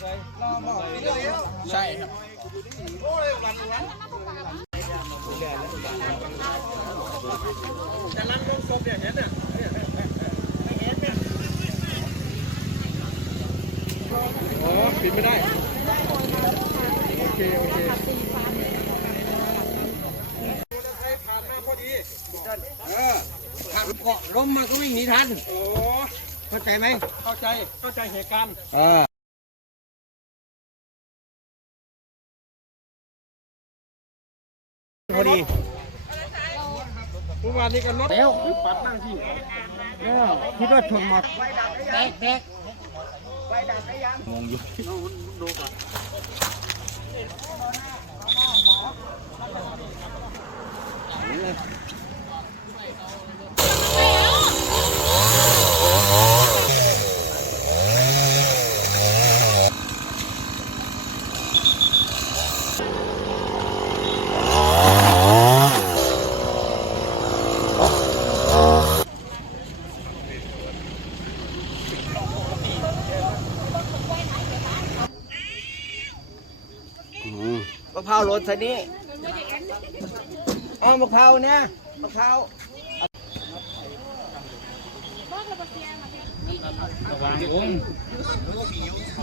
ใช่ครับจะลั่นลงศพเนี่ยเห็นเนี่ยอ๋อปิดไม่ได้ โอเค โอเคผ่านมาพอดีเออผ่าเกาะล้มมาก็วิ่งหนีทัน โอ้เข้าใจไหมเข้าใจ เข้าใจเหตุการณ์อ่า พอดีเมื่อวานนี้ก็รถแล้วปัดหน้าที่เออคิดว่าชนหมดแตกแตกงงอยู่ มะพร้าวโรสนี้เอามะพร้าวเนี่ยมะพร้าวระวังอุ้ง